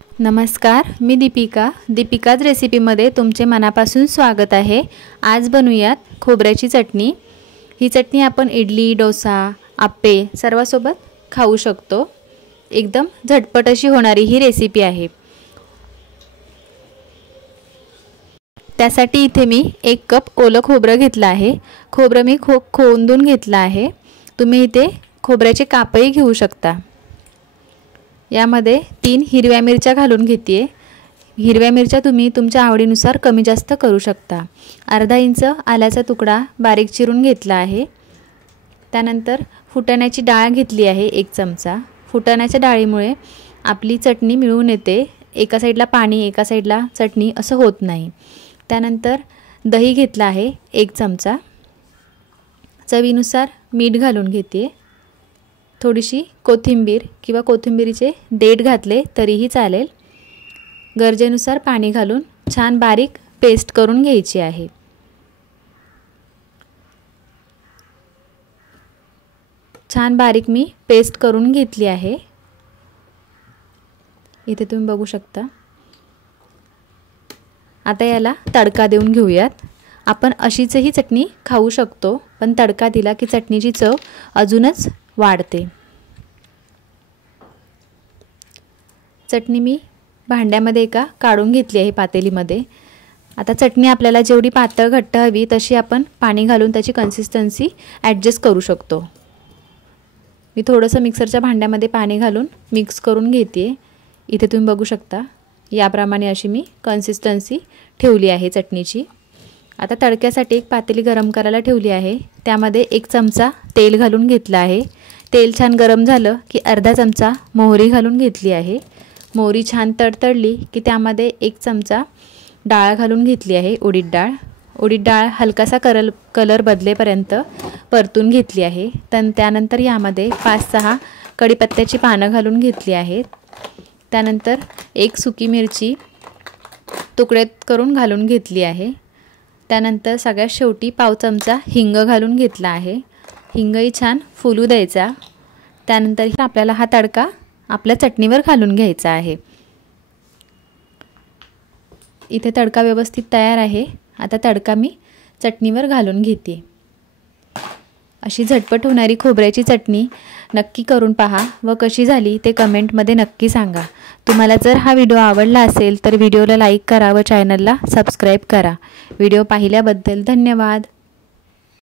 नमस्कार, मी दीपिकाज रेसिपीमध्ये तुमचे मनापासून स्वागत आहे। आज बनवूयात खोबऱ्याची चटणी। ही चटणी आपण इडली, डोसा, आप्पे सर्वासोबत खाऊ शकतो। एकदम झटपट अशी होणारी ही रेसिपी आहे। त्यासाठी इथे मी 1 कप ओलं खोबरं घेतलं आहे। खोबरं मी खोंदून घेतलं आहे। तुम्ही इथे खोबऱ्याचे कापही घेऊ शकता। यामध्ये 3 हिरव्या मिरच्या घालून घेते। हिरव्या मिरच्या तुम्ही तुमच्या आवडीनुसार कमी जास्त करू शकता। अर्धा इंच आल्याचा तुकडा बारीक चिरून घेतला आहे। त्यानंतर फुटाण्याची डाळ घेतली आहे 1 चमचा। फुटाण्याच्या डाळीमुळे आपली चटणी मिळून येते। एका साईडला पाणी एका साईडला चटणी असं होत नाही। त्यानंतर दही घेतला आहे 1 चमचा। चवीनुसार मीठ घालून घेते। थोडीशी कोथिंबीर किंवा कोथिंबीरीचे देठ घातले तरीही चालेल। गरजेनुसार पाणी घालून छान बारीक पेस्ट करून घ्यायची आहे। छान बारीक मी पेस्ट करून घेतली आहे। इथे तुम्ही बघू शकता। आता याला तडका देऊन घेऊयात। आपण अशीच ही चटणी खाऊ शकतो, पण तडका दिला की चटणीची चव अजूनच वाढते। चटणी मी भांड्यामध्ये एका काढून घेतली आहे पातेलीमध्ये। आता चटणी आपल्याला जेवढी पातळ घट्ट हवी तशी आपण पाणी घालून त्याची कन्सिस्टन्सी ॲडजस्ट करू शकतो। मी थोडंसं मिक्सरच्या भांड्यामध्ये पाणी घालून मिक्स करून घेते। इथे तुम्ही बघू शकता याप्रमाणे अशी मी कन्सिस्टन्सी ठेवली आहे चटणीची। आता तडक्यासाठी एक पातेली गरम करायला ठेवली आहे। त्यामध्ये 1 चमचा तेल घालून घेतलं आहे। तेल छान गरम झालं की अर्धा चमचा मोहरी घालून घेतली आहे। मोहरी छान तडतडली की त्यामध्ये 1 चमचा डाळ घालून घेतली आहे, उडीद डाळ। उडीद डाळ हलकासा कलर बदलेपर्यंत परतून घेतली आहे। त्यानंतर यामध्ये 5-6 कढीपत्त्याची पानं घालून घेतली आहेत। त्यानंतर 1 सुकी मिरची तुकडे करून घालून घेतली आहे। त्यानंतर सगळ्यात शेवटी पाव चमचा हिंग घालून घेतला आहे। हिंगही छान फुलू द्यायचा। त्यानंतर आपल्याला हा तडका आपल्या चटणीवर घालून घ्यायचा आहे। इथे तडका व्यवस्थित तयार आहे। आता तडका मी चटणीवर घालून घेते। अशी झटपट होणारी खोबऱ्याची चटणी नक्की करून पहा व कशी झाली ते कमेंटमध्ये नक्की सांगा। तुम्हाला जर हा व्हिडिओ आवडला असेल तर व्हिडिओला लाईक करा व चॅनलला सबस्क्राईब करा। व्हिडिओ पाहिल्याबद्दल धन्यवाद।